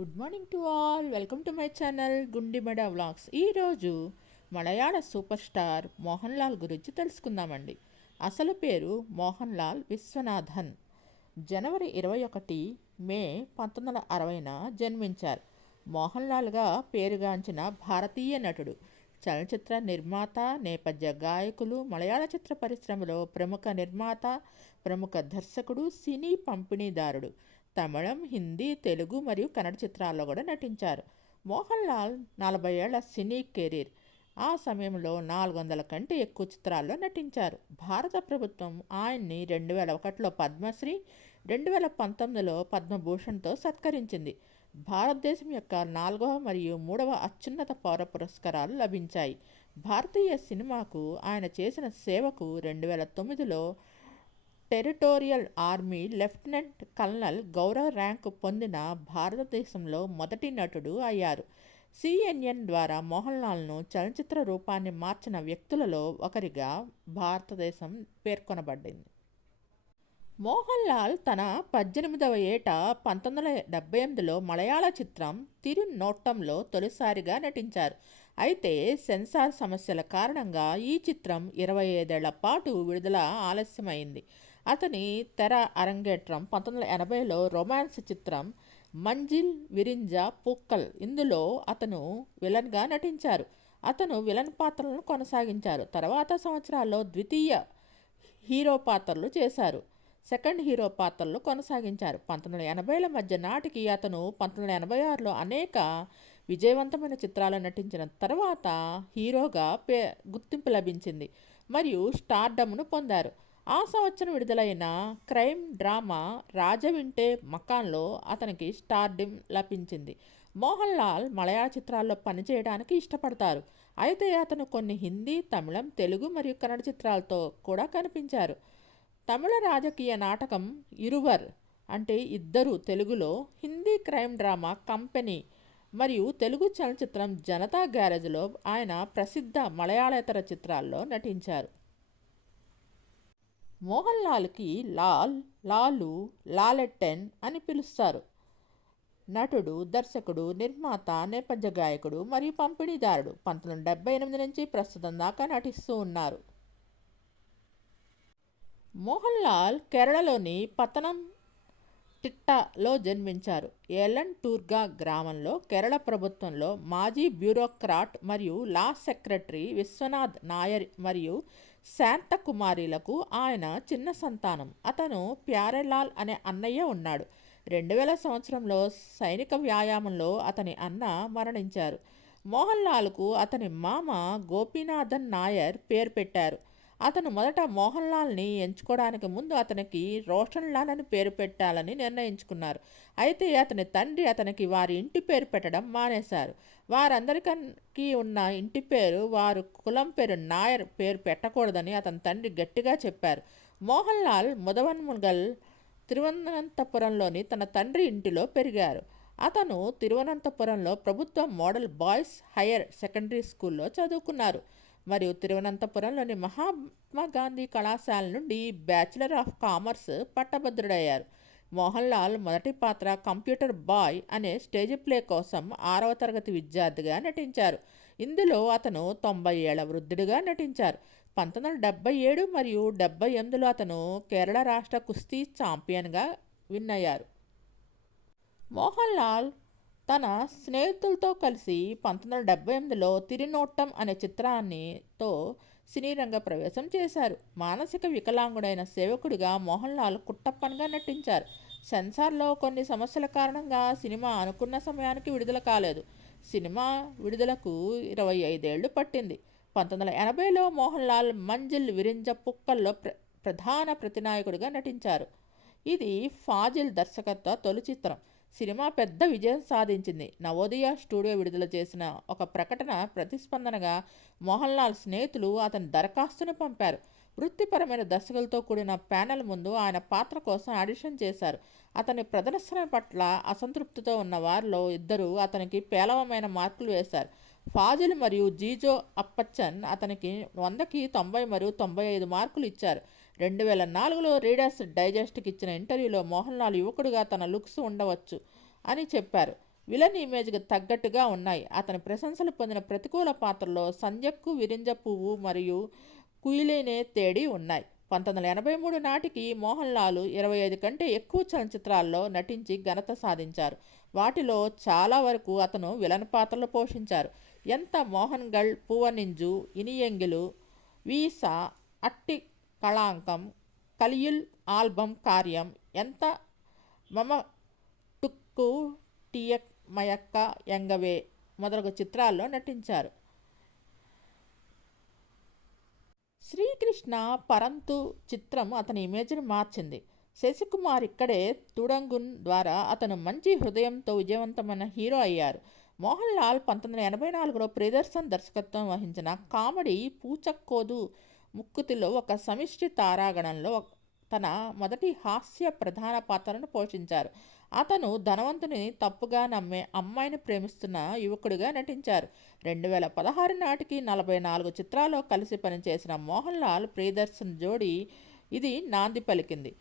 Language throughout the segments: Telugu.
Good morning to all welcome to my channel Gundimada vlogs ఈరోజు మలయాళ సూపర్ స్టార్ మోహన్ లాల్ గురించి తెలుసుకుందామండి. అసలు పేరు మోహన్ లాల్ విశ్వనాథన్. జనవరి ఇరవై ఒకటి మే పంతొమ్మిది వందల అరవైన జన్మించారు. మోహన్ లాల్గా పేరుగాంచిన భారతీయ నటుడు చలనచిత్ర నిర్మాత నేపథ్య గాయకులు మలయాళ చిత్ర పరిశ్రమలో ప్రముఖ నిర్మాత ప్రముఖ దర్శకుడు సినీ పంపిణీదారుడు. తమిళం హిందీ తెలుగు మరియు కన్నడ చిత్రాల్లో కూడా నటించారు. మోహన్ లాల్ నలభై ఏళ్ళ సినీ కెరీర్. ఆ సమయంలో నాలుగు వందల కంటే ఎక్కువ చిత్రాల్లో నటించారు. భారత ప్రభుత్వం ఆయన్ని రెండు వేల ఒకటిలో పద్మశ్రీ రెండు వేల పంతొమ్మిదిలో పద్మభూషణ్తో సత్కరించింది. భారతదేశం యొక్క నాలుగవ మరియు మూడవ అత్యున్నత పౌర పురస్కారాలు లభించాయి. భారతీయ సినిమాకు ఆయన చేసిన సేవకు రెండు వేల తొమ్మిదిలో టెరిటోరియల్ ఆర్మీ లెఫ్టినెంట్ కల్నల్ గౌరవ ర్యాంకు పొందిన భారతదేశంలో మొదటి నటుడు అయ్యారు. సిఎన్ఎన్ ద్వారా మోహన్ లాల్ను చలనచిత్ర రూపాన్ని మార్చిన వ్యక్తులలో ఒకరిగా భారతదేశం పేర్కొనబడింది. మోహన్ లాల్ తన పద్దెనిమిదవ ఏట పంతొమ్మిది వందల డెబ్బై ఎనిమిదిలో మలయాళ చిత్రం తిరునోట్టంలో తొలిసారిగా నటించారు. అయితే సెన్సార్ సమస్యల కారణంగా ఈ చిత్రం ఇరవై ఐదేళ్ళ పాటు విడుదల ఆలస్యమైంది. అతని తెర అరంగేట్రం పంతొమ్మిది వందల ఎనభైలో రొమాన్స్ చిత్రం మంజిల్ విరింజ పూక్కల్. ఇందులో అతను విలన్గా నటించారు. అతను విలన్ పాత్రలను కొనసాగించారు. తర్వాత సంవత్సరాల్లో ద్వితీయ హీరో పాత్రలు చేశారు. సెకండ్ హీరో పాత్రలు కొనసాగించారు. పంతొమ్మిది వందల ఎనభైల మధ్య నాటికి అతను పంతొమ్మిది వందల ఎనభై ఆరులో అనేక విజయవంతమైన చిత్రాలు నటించిన తర్వాత హీరోగా పే గుర్తింపు లభించింది. మరియు స్టార్డమ్ను పొందారు. ఆ సంవత్సరం విడుదలైన క్రైమ్ డ్రామా రాజవింటే మకాన్లో అతనికి స్టార్డిమ్ లభించింది. మోహన్ లాల్ మలయాళ చిత్రాల్లో పనిచేయడానికి ఇష్టపడతారు. అయితే అతను కొన్ని హిందీ తమిళం తెలుగు మరియు కన్నడ చిత్రాలతో కూడా కనిపించారు. తమిళ రాజకీయ నాటకం ఇరువర్ అంటే ఇద్దరు తెలుగులో హిందీ క్రైమ్ డ్రామా కంపెనీ మరియు తెలుగు చలనచిత్రం జనతా గ్యారేజ్లో ఆయన ప్రసిద్ధ మలయాళేతర చిత్రాల్లో నటించారు. మోహన్ లాల్కి లాల్ లాలు లాలెట్టెన్ అని పిలుస్తారు. నటుడు దర్శకుడు నిర్మాత నేపథ్య గాయకుడు మరియు పంపిణీదారుడు పంతొమ్మిది వందల డెబ్బై ఎనిమిది నుంచి ప్రస్తుతం దాకా నటిస్తూ ఉన్నారు. మోహన్ లాల్ కేరళలోని పతనం తిట్టలో జన్మించారు. ఎలన్ టూర్గా గ్రామంలో కేరళ ప్రభుత్వంలో మాజీ బ్యూరోక్రాట్ మరియు లా సెక్రటరీ విశ్వనాథ్ నాయర్ మరియు శాంతకుమారిలకు ఆయన చిన్న సంతానం. అతను ప్యారెలాల్ అనే అన్నయ్య ఉన్నాడు. రెండు వేల సంవత్సరంలో సైనిక వ్యాయామంలో అతని అన్న మరణించారు. మోహన్ లాల్కు అతని మామ గోపీనాథన్ నాయర్ పేరు పెట్టారు. అతను మొదట మోహన్ లాల్ని ఎంచుకోవడానికి ముందు అతనికి రోషన్ లాల్ అని పేరు పెట్టాలని నిర్ణయించుకున్నారు. అయితే అతని తండ్రి అతనికి వారి ఇంటి పేరు పెట్టడం మానేశారు. వారందరికీ ఉన్న ఇంటి పేరు వారు కులం పేరు నాయర్ పేరు పెట్టకూడదని అతని తండ్రి గట్టిగా చెప్పారు. మోహన్ లాల్ ముదవన్ముగల్ తిరువనంతపురంలోని తన తండ్రి ఇంటిలో పెరిగారు. అతను తిరువనంతపురంలో ప్రభుత్వ మోడల్ బాయ్స్ హైయర్ సెకండరీ స్కూల్లో చదువుకున్నారు. మరియు తిరువనంతపురంలోని మహాత్మా గాంధీ కళాశాల నుండి బ్యాచిలర్ ఆఫ్ కామర్స్ పట్టభద్రుడయ్యారు. మోహన్ లాల్ మొదటి పాత్ర కంప్యూటర్ బాయ్ అనే స్టేజ్ ప్లే కోసం ఆరవ తరగతి విద్యార్థిగా నటించారు. ఇందులో అతను తొంభై ఏళ్ళ వృద్ధుడిగా నటించారు. పంతొమ్మిది వందల డెబ్బై ఏడు మరియు డెబ్బై ఎనిమిదిలో అతను కేరళ రాష్ట్ర కుస్తీ ఛాంపియన్గా విన్ అయ్యారు. మోహన్ లాల్ తన స్నేహితులతో కలిసి పంతొమ్మిది వందల డెబ్బై ఎనిమిదిలో తిరినోట్టం అనే చిత్రాన్నితో సినీ రంగ ప్రవేశం చేశారు. మానసిక వికలాంగుడైన సేవకుడిగా మోహన్ లాల్ కుట్టప్పన్గా నటించారు. సెన్సార్లో కొన్ని సమస్యల కారణంగా సినిమా అనుకున్న సమయానికి విడుదల కాలేదు. సినిమా విడుదలకు ఇరవై ఐదేళ్ళు పట్టింది. పంతొమ్మిది వందల ఎనభైలో మోహన్ లాల్ మంజిల్ విరింజ పుక్కల్లో ప్ర ప్రధాన ప్రతినాయకుడిగా నటించారు. ఇది ఫాజిల్ దర్శకత్వ తొలి చిత్రం. సినిమా పెద్ద విజయం సాధించింది. నవోదయ స్టూడియో విడుదల చేసిన ఒక ప్రకటన ప్రతిస్పందనగా మోహన్ లాల్ స్నేహితులు అతని దరఖాస్తును పంపారు. వృత్తిపరమైన దర్శకులతో కూడిన ప్యానెల్ ముందు ఆయన పాత్ర కోసం ఆడిషన్ చేశారు. అతని ప్రదర్శన పట్ల అసంతృప్తితో ఉన్న వారిలో ఇద్దరు అతనికి పేలవమైన మార్కులు వేశారు. ఫాజిల్ మరియు జీజో అప్పచ్చన్ అతనికి వందకి తొంభై మరియు తొంభై ఐదు మార్కులు ఇచ్చారు. రెండు వేల నాలుగులో రీడర్స్ డైజెస్ట్కి ఇచ్చిన ఇంటర్వ్యూలో మోహన్ లాల్ యువకుడిగా తన లుక్స్ ఉండవచ్చు అని చెప్పారు. విలన్ ఇమేజ్కి తగ్గట్టుగా ఉన్నాయి. అతని ప్రశంసలు పొందిన ప్రతికూల పాత్రలో సంజక్కు విరింజ పువ్వు మరియు కుయిలేనే తేడి ఉన్నాయి. పంతొమ్మిది వందల ఎనభై మూడు నాటికి మోహన్ లాల్ ఇరవై ఐదు కంటే ఎక్కువ చలనచిత్రాల్లో నటించి ఘనత సాధించారు. వాటిలో చాలా వరకు అతను విలన్ పాత్రలు పోషించారు. ఎంత మోహన్ గల్ పువ్వనింజు ఇనియంగిలు వీసా అట్టి కళాంకం కలియుల్ ఆల్బమ్ కార్యం ఎంత మమ టుక్కు టియక్ మయక్క ఎంగవే మొదలగు చిత్రాల్లో నటించారు. శ్రీకృష్ణ పరంతు చిత్రం అతని ఇమేజ్ని మార్చింది. శశికుమార్ ఇక్కడే తుడంగున్ ద్వారా అతను మంచి హృదయంతో విజయవంతమైన హీరో అయ్యారు. మోహన్ లాల్ పంతొమ్మిది వందల ఎనభై నాలుగులో ప్రియదర్శన్ దర్శకత్వం వహించిన కామెడీ పూచక్కోదు ముక్కుతిలో ఒక సమిష్టి తారాగణంలో తన మొదటి హాస్య ప్రధాన పాత్రను పోషించారు. అతను ధనవంతుని తప్పుగా నమ్మే అమ్మాయిని ప్రేమిస్తున్న యువకుడిగా నటించారు. రెండు వేల పదహారు నాటికి నలభై నాలుగు చిత్రాల్లో కలిసి పనిచేసిన మోహన్ లాల్ ప్రియదర్శన్ జోడీ ఇది నాంది పలికింది.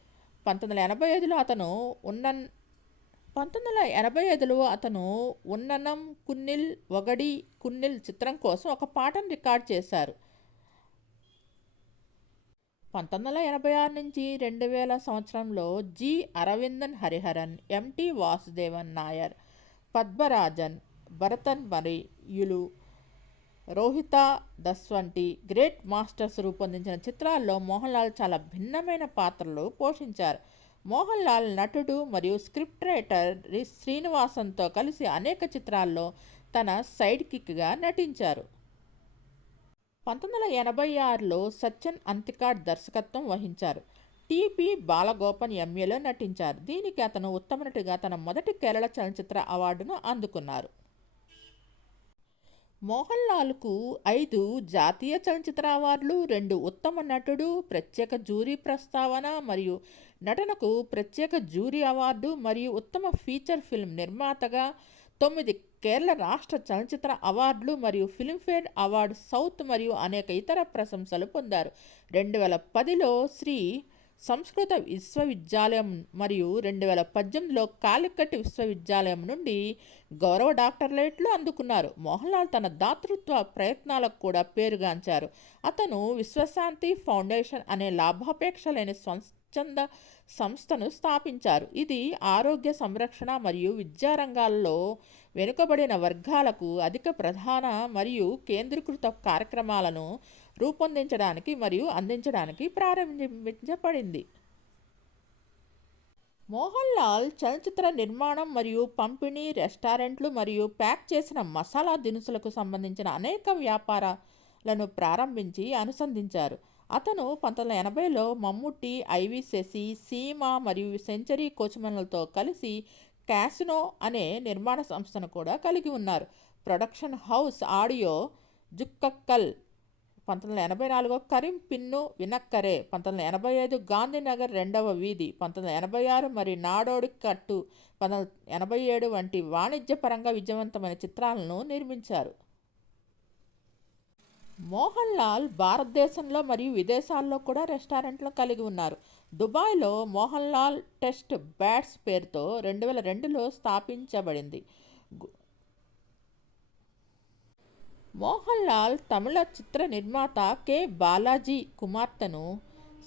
పంతొమ్మిది వందల ఎనభై ఐదులో అతను ఉన్న పంతొమ్మిది వందల ఎనభై ఐదులో అతను ఉన్ననం కున్నిల్ ఒగడి కున్నిల్ చిత్రం కోసం ఒక పాటను రికార్డ్ చేశారు. పంతొమ్మిది వందల ఎనభై ఆరు నుంచి రెండు వేల సంవత్సరంలో జి. అరవిందన్ హరిహరన్ ఎంటి వాసుదేవన్ నాయర్ పద్మరాజన్ భరతన్ మరియులు రోహిత దస్ వంటి గ్రేట్ మాస్టర్స్ రూపొందించిన చిత్రాల్లో మోహన్ లాల్ చాలా భిన్నమైన పాత్రలు పోషించారు. మోహన్ లాల్ నటుడు మరియు స్క్రిప్ట్ రైటర్ శ్రీనివాసన్తో కలిసి అనేక చిత్రాల్లో తన సైడ్ కిక్గా నటించారు. పంతొమ్మిది వందల ఎనభై ఆరులో సత్యన్ అంతికాడ్ దర్శకత్వం వహించారు. టిపి బాలగోపన్ ఎంఏలో నటించారు. దీనికి అతను ఉత్తమ నటిగా తన మొదటి కేరళ చలనచిత్ర అవార్డును అందుకున్నారు. మోహన్ లాల్కు ఐదు జాతీయ చలనచిత్ర అవార్డులు రెండు ఉత్తమ నటుడు ప్రత్యేక జూరీ ప్రస్తావన మరియు నటనకు ప్రత్యేక జూరీ అవార్డు మరియు ఉత్తమ ఫీచర్ ఫిల్మ్ నిర్మాతగా తొమ్మిది కేరళ రాష్ట్ర చలనచిత్ర అవార్డులు మరియు ఫిల్మ్ఫేర్ అవార్డు సౌత్ మరియు అనేక ఇతర ప్రశంసలు పొందారు. రెండు వేల పదిలో శ్రీ సంస్కృత విశ్వవిద్యాలయం మరియు రెండు వేల పద్దెనిమిదిలో కాలికట్ విశ్వవిద్యాలయం నుండి గౌరవ డాక్టర్లేట్లు అందుకున్నారు. మోహన్ లాల్ తన దాతృత్వ ప్రయత్నాలకు కూడా పేరుగాంచారు. అతను విశ్వశాంతి ఫౌండేషన్ అనే లాభాపేక్ష లేని స్వచ్ఛంద సంస్థను స్థాపించారు. ఇది ఆరోగ్య సంరక్షణ మరియు విద్యారంగాల్లో వెనుకబడిన వర్గాలకు అధిక ప్రధాన మరియు కేంద్రీకృత కార్యక్రమాలను రూపొందించడానికి మరియు అందించడానికి ప్రారంభించబడింది. మోహన్ లాల్ చలనచిత్ర నిర్మాణం మరియు పంపిణీ రెస్టారెంట్లు మరియు ప్యాక్ చేసిన మసాలా దినుసులకు సంబంధించిన అనేక వ్యాపారాలను ప్రారంభించి అనుసంధించారు. అతను పంతొమ్మిది వందల ఎనభైలో మమ్ముట్టి ఐవి శశి సీమ మరియు సెంచరీ కోచ్మెన్లతో కలిసి క్యాసినో అనే నిర్మాణ సంస్థను కూడా కలిగి ఉన్నారు. ప్రొడక్షన్ హౌస్ ఆడియో జుక్కక్కల్ పంతొమ్మిది వందల ఎనభై నాలుగు కరీం పిన్ను వినక్కరే పంతొమ్మిది వందల ఎనభై ఐదు గాంధీనగర్ రెండవ వీధి పంతొమ్మిది వందల ఎనభై ఆరు మరి నాడోడి కట్టు పంతొమ్మిది వందల ఎనభై ఏడు వంటి వాణిజ్యపరంగా విజయవంతమైన చిత్రాలను నిర్మించారు. మోహన్ లాల్ భారతదేశంలో మరియు విదేశాల్లో కూడా రెస్టారెంట్లు కలిగి ఉన్నారు. దుబాయ్లో మోహన్ లాల్ టెస్ట్ బ్యాట్స్ పేరుతో రెండు వేల రెండులో స్థాపించబడింది. మోహన్ లాల్ తమిళ చిత్ర నిర్మాత కె. బాలాజీ కుమార్తెను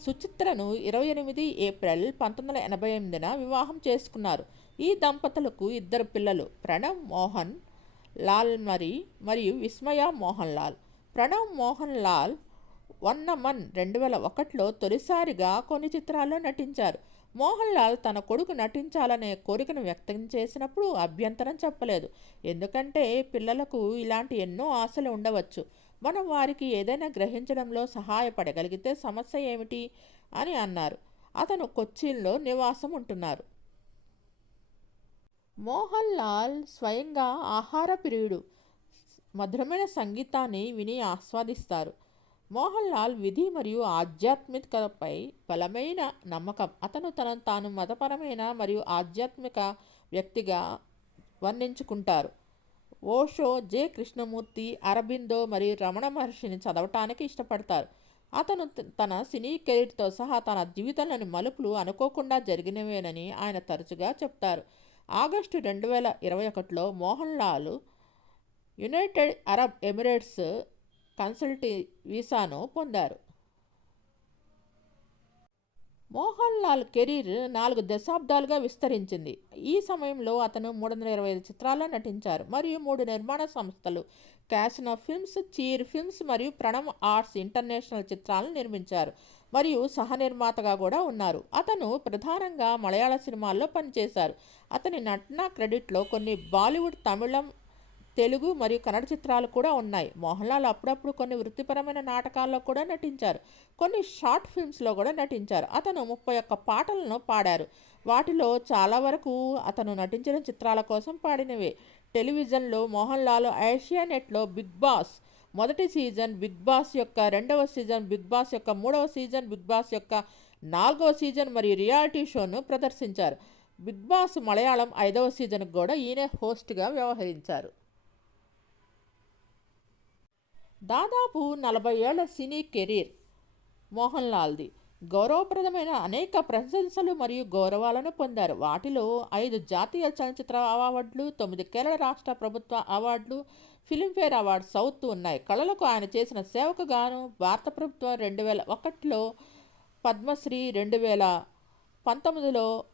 సుచిత్రను ఇరవై ఎనిమిది ఏప్రిల్ పంతొమ్మిది వందల ఎనభై ఎనిమిదిన వివాహం చేసుకున్నారు. ఈ దంపతులకు ఇద్దరు పిల్లలు ప్రణవ్ మోహన్ లాల్ మరి మరియు విస్మయ మోహన్ లాల్ ప్రణవ్ మోహన్ లాల్ వన్నమన్ రెండు వేల ఒకటిలో తొలిసారిగా కొన్ని చిత్రాల్లో నటించారు. మోహన్ లాల్ తన కొడుకు నటించాలనే కోరికను వ్యక్తం చేసినప్పుడు అభ్యంతరం చెప్పలేదు. ఎందుకంటే పిల్లలకు ఇలాంటి ఎన్నో ఆశలు ఉండవచ్చు. మనం వారికి ఏదైనా గ్రహించడంలో సహాయపడగలిగితే సమస్య ఏమిటి అని అన్నారు. అతను కొచ్చిన్లో నివాసం ఉంటున్నారు. మోహన్ లాల్ స్వయంగా ఆహార ప్రియుడు. మధురమైన సంగీతాన్ని విని ఆస్వాదిస్తారు. మోహన్ లాల్ విధి మరియు ఆధ్యాత్మికతపై బలమైన నమ్మకం. అతను తనను తాను మతపరమైన మరియు ఆధ్యాత్మిక వ్యక్తిగా వర్ణించుకుంటారు. ఓషో జె కృష్ణమూర్తి అరబిందో మరియు రమణ మహర్షిని చదవటానికి ఇష్టపడతారు. అతను తన సినీ కెరీర్తో సహా తన జీవితంలోని మలుపులు అనుకోకుండా జరిగినవేనని ఆయన తరచుగా చెప్తారు. ఆగస్టు రెండు వేల ఇరవై ఒకటిలో Mohanlal United Arab Emirates కన్సల్టీ వీసాను పొందారు. మోహన్ లాల్ కెరీర్ నాలుగు దశాబ్దాలుగా విస్తరించింది. ఈ సమయంలో అతను మూడు వందల ఇరవై ఐదు చిత్రాల్లో నటించారు. మరియు మూడు నిర్మాణ సంస్థలు క్యాసినో ఫిల్మ్స్ చీర్ ఫిల్మ్స్ మరియు ప్రణమ్ ఆర్ట్స్ ఇంటర్నేషనల్ చిత్రాలను నిర్మించారు. మరియు సహ నిర్మాతగా కూడా ఉన్నారు. అతను ప్రధానంగా మలయాళ సినిమాల్లో పనిచేశారు. అతని నటన క్రెడిట్లో కొన్ని బాలీవుడ్ తమిళం తెలుగు మరియు కన్నడ చిత్రాలు కూడా ఉన్నాయి. మోహన్ లాల్ అప్పుడప్పుడు కొన్ని వృత్తిపరమైన నాటకాల్లో కూడా నటించారు. కొన్ని షార్ట్ ఫిల్మ్స్లో కూడా నటించారు. అతను ముప్పై ఒక్క పాటలను పాడారు. వాటిలో చాలా వరకు అతను నటించిన చిత్రాల కోసం పాడినవే. టెలివిజన్లో మోహన్ లాల్ ఏషియానెట్లో బిగ్ బాస్ మొదటి సీజన్ బిగ్ బాస్ యొక్క రెండవ సీజన్ బిగ్ బాస్ యొక్క మూడవ సీజన్ బిగ్ బాస్ యొక్క నాలుగవ సీజన్ మరియు రియాలిటీ షోను ప్రదర్శించారు. బిగ్ బాస్ మలయాళం ఐదవ సీజన్కు కూడా ఈయన హోస్ట్గా వ్యవహరించారు. దాదాపు నలభై ఏళ్ళ సినీ కెరీర్. మోహన్ లాల్ది గౌరవప్రదమైన అనేక ప్రశంసలు మరియు గౌరవాలను పొందారు. వాటిలో ఐదు జాతీయ చలనచిత్ర అవార్డులు తొమ్మిది కేరళ రాష్ట్ర ప్రభుత్వ అవార్డులు ఫిలింఫేర్ అవార్డు సౌత్ ఉన్నాయి. కళలకు ఆయన చేసిన సేవకు గాను భారత ప్రభుత్వం రెండు వేల ఒకటిలో పద్మశ్రీ రెండు వేల పంతొమ్మిదిలో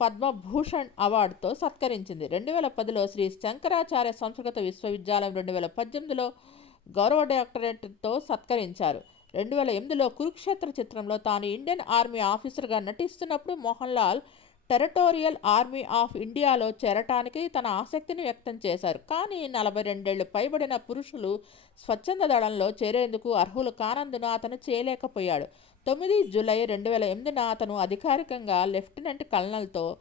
పద్మభూషణ్ అవార్డుతో సత్కరించింది. రెండు వేల పదిలో శ్రీ శంకరాచార్య సంస్కృత విశ్వవిద్యాలయం రెండు వేల పద్దెనిమిదిలో గౌరవ డాక్టరేట్తో సత్కరించారు. రెండు వేల ఎనిమిదిలో కురుక్షేత్ర చిత్రంలో తాను ఇండియన్ ఆర్మీ ఆఫీసర్గా నటిస్తున్నప్పుడు Mohan Lal territorial army of ఇండియాలో చేరటానికి తన ఆసక్తిని వ్యక్తం చేశారు. కానీ నలభై రెండేళ్ళు పైబడిన పురుషులు స్వచ్ఛంద దళంలో చేరేందుకు అర్హులు కానందున అతను చేయలేకపోయాడు. తొమ్మిది జూలై రెండు వేల ఎనిమిదిన అతను అధికారికంగా లెఫ్టినెంట్ కల్నల్తో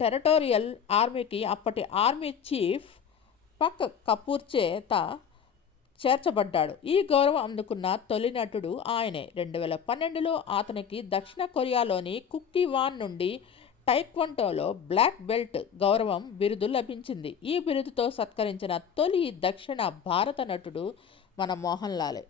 టెరటోరియల్ ఆర్మీకి అప్పటి ఆర్మీ చీఫ్ పక్ కపూర్ చేత చేర్చబడ్డాడు. ఈ గౌరవం అందుకున్న తొలి నటుడు ఆయనే. రెండు వేల పన్నెండులో అతనికి దక్షిణ కొరియాలోని కుక్కీ వాన్ నుండి టైక్వంటోలో బ్లాక్ బెల్ట్ గౌరవం బిరుదు లభించింది. ఈ బిరుదుతో సత్కరించిన తొలి దక్షిణ భారత నటుడు మన మోహన్ లాలే.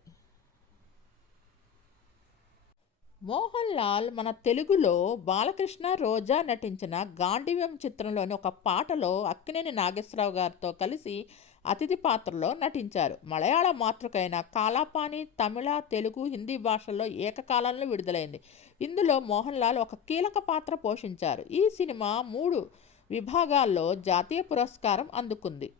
మోహన్ లాల్ మన తెలుగులో బాలకృష్ణ రోజా నటించిన గాంధీవ్యం చిత్రంలోని ఒక పాటలో అక్కినేని నాగేశ్వరరావు గారితో కలిసి అతిథి పాత్రలో నటించారు. మలయాళ మాతృకైన కాలాపాని తమిళ తెలుగు హిందీ భాషల్లో ఏకకాలంలో విడుదలైంది. ఇందులో మోహన్ లాల్ ఒక కీలక పాత్ర పోషించారు. ఈ సినిమా మూడు విభాగాల్లో జాతీయ పురస్కారం అందుకుంది.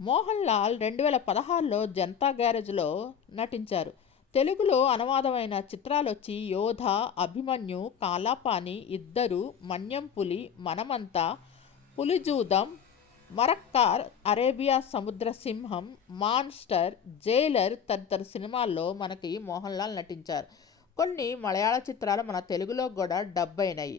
మోహన్ లాల్ రెండు వేల పదహారులో జనతా గ్యారేజ్లో నటించారు. తెలుగులో అనువాదమైన చిత్రాలొచ్చి యోధ అభిమన్యు కాలాపాని ఇద్దరు మన్యం పులి మనమంతా పులిజూదం మరక్కార్ అరేబియా సముద్ర సింహం మాన్స్టర్ జైలర్ తదితర సినిమాల్లో మనకి మోహన్ లాల్ నటించారు. కొన్ని మలయాళ చిత్రాలు మన తెలుగులో కూడా డబ్ అయినాయి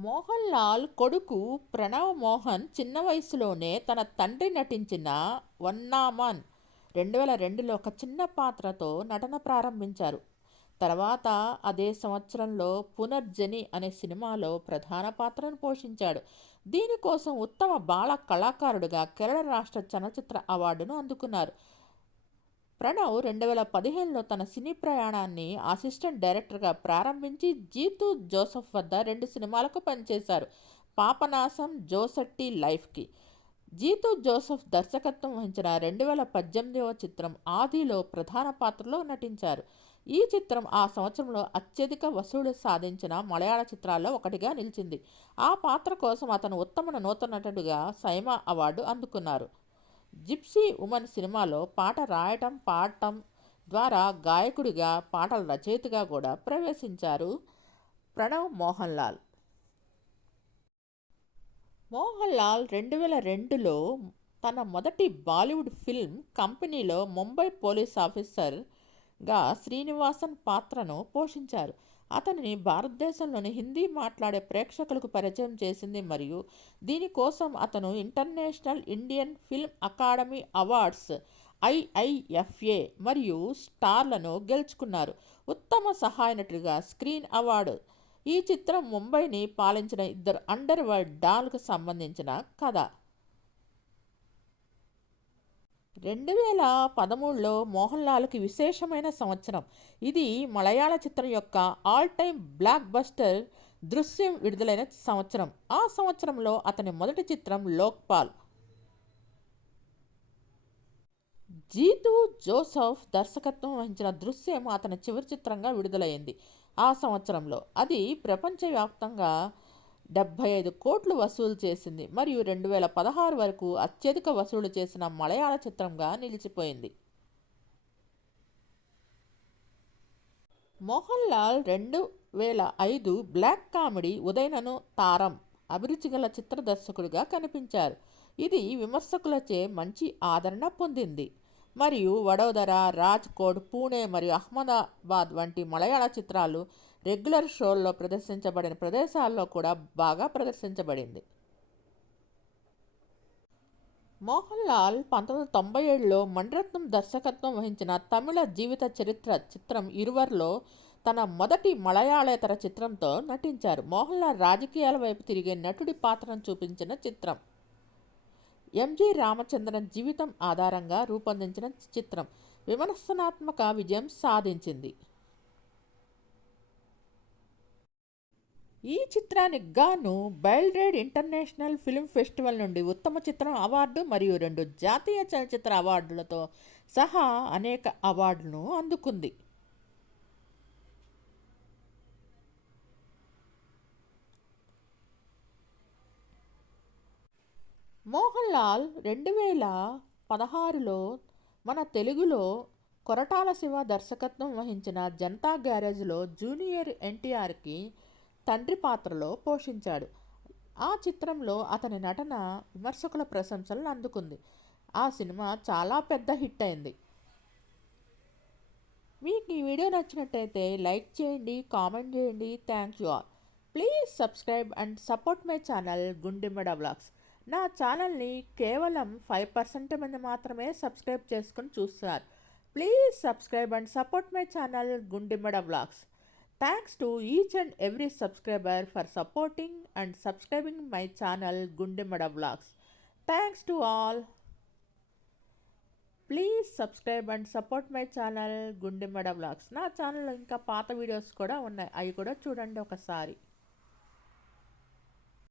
మోహన్ లాల్ కొడుకు ప్రణవ్ మోహన్ చిన్న వయసులోనే తన తండ్రి నటించిన వన్నామన్ రెండు వేల రెండులో ఒక చిన్న పాత్రతో నటన ప్రారంభించారు. తర్వాత అదే సంవత్సరంలో పునర్జని అనే సినిమాలో ప్రధాన పాత్రను పోషించాడు. దీనికోసం ఉత్తమ బాల కళాకారుడుగా కేరళ రాష్ట్ర చలనచిత్ర అవార్డును అందుకున్నారు. ప్రణవ్ రెండు వేల పదిహేనులో తన సినీ ప్రయాణాన్ని అసిస్టెంట్ డైరెక్టర్గా ప్రారంభించి జీతు జోసఫ్ వద్ద రెండు సినిమాలకు పనిచేశారు. పాపనాశం జోసట్టి లైఫ్కి. జీతు జోసఫ్ దర్శకత్వం వహించిన రెండు వేల పద్దెనిమిదవ చిత్రం ఆదిలో ప్రధాన పాత్రలో నటించారు. ఈ చిత్రం ఆ సంవత్సరంలో అత్యధిక వసూలు సాధించిన మలయాళ చిత్రాల్లో ఒకటిగా నిలిచింది. ఆ పాత్ర కోసం అతను ఉత్తమ నూతన నటుడిగా సైమా అవార్డు అందుకున్నారు. జిప్సీ ఉమన్ సినిమాలో పాట రాయటం పాడటం ద్వారా గాయకుడిగా పాటల రచయితగా కూడా ప్రవేశించారు ప్రణవ్ మోహన్ లాల్ మోహన్ లాల్ రెండు వేల రెండులో తన మొదటి బాలీవుడ్ ఫిల్మ్ కంపెనీలో ముంబై పోలీస్ ఆఫీసర్గా శ్రీనివాసన్ పాత్రను పోషించారు. అతనిని భారతదేశంలోని హిందీ మాట్లాడే ప్రేక్షకులకు పరిచయం చేసింది మరియు దీనికోసం అతను International Indian Film Academy Awards IIFA మరియు స్టార్లను గెలుచుకున్నారు. ఉత్తమ సహాయ నటుడిగా స్క్రీన్ అవార్డు. ఈ చిత్రం ముంబైని పాలించిన ఇద్దరు అండర్ వరల్డ్ డాల్కు సంబంధించిన కథ. రెండు వేల పదమూడులో మోహన్ లాల్కి విశేషమైన సంవత్సరం. ఇది మలయాళ చిత్రం యొక్క ఆల్ టైమ్ బ్లాక్ బస్టర్ దృశ్యం విడుదలైన సంవత్సరం. ఆ సంవత్సరంలో అతని మొదటి చిత్రం లోక్పాల్ జీతు జోసఫ్ దర్శకత్వం వహించిన దృశ్యం అతని చివరి చిత్రంగా విడుదలైంది. ఆ సంవత్సరంలో. అది ప్రపంచవ్యాప్తంగా డెబ్భై ఐదు కోట్లు వసూలు చేసింది. మరియు రెండు వేల పదహారు వరకు అత్యధిక వసూలు చేసిన మలయాళ చిత్రంగా నిలిచిపోయింది. మోహన్ లాల్ రెండు వేల ఐదు బ్లాక్ కామెడీ ఉదయనను తారం అభిరుచి గల చిత్ర దర్శకుడిగా కనిపించారు. ఇది విమర్శకులచే మంచి ఆదరణ పొందింది. మరియు వడోదర రాజ్కోట్ పూణే మరియు అహ్మదాబాద్ వంటి మలయాళ చిత్రాలు రెగ్యులర్ షోల్లో ప్రదర్శించబడిన ప్రదేశాల్లో కూడా బాగా ప్రదర్శించబడింది. మోహన్ లాల్ పంతొమ్మిది వందల తొంభై ఏడులో మణిరత్నం దర్శకత్వం వహించిన తమిళ జీవిత చరిత్ర చిత్రం ఇరువర్లో తన మొదటి మలయాళేతర చిత్రంతో నటించారు. మోహన్ లాల్ రాజకీయాల వైపు తిరిగే నటుడి పాత్రను చూపించిన చిత్రం. ఎంజి రామచంద్రన్ జీవితం ఆధారంగా రూపొందించిన చిత్రం. విమర్శనాత్మక విజయం సాధించింది. ఈ చిత్రానికి గాను బయల్రేడ్ ఇంటర్నేషనల్ ఫిల్మ్ ఫెస్టివల్ నుండి ఉత్తమ చిత్రం అవార్డు మరియు రెండు జాతీయ చలచిత్ర అవార్డులతో సహా అనేక అవార్డులను అందుకుంది. మోహన్ లాల్ రెండు వేల పదహారులో మన తెలుగులో కొరటాల శివ దర్శకత్వం వహించిన జనతా గ్యారేజ్లో జూనియర్ ఎన్టీఆర్కి తండ్రి పాత్రలో పోషించాడు. ఆ చిత్రంలో అతని నటన విమర్శకుల ప్రశంసలను అందుకుంది. ఆ సినిమా చాలా పెద్ద హిట్ అయింది. మీకు ఈ వీడియో నచ్చినట్టయితే లైక్ చేయండి కామెంట్ చేయండి. Thank you all. Please subscribe and support my channel Gundemmada vlogs. నా ఛానల్ని కేవలం ఫైవ్ పర్సెంట్ మంది మాత్రమే సబ్స్క్రైబ్ చేసుకొని చూస్తున్నారు. Please subscribe and support my channel Gundemmada vlogs. Thanks to each and every subscriber for supporting and subscribing my channel Gundemada vlogs thanks to all please subscribe and support my channel Gundemmada vlogs నా ఛానల్లో ఇంకా పాత వీడియోస్ కూడా ఉన్నాయి. అవి కూడా చూడండి ఒకసారి.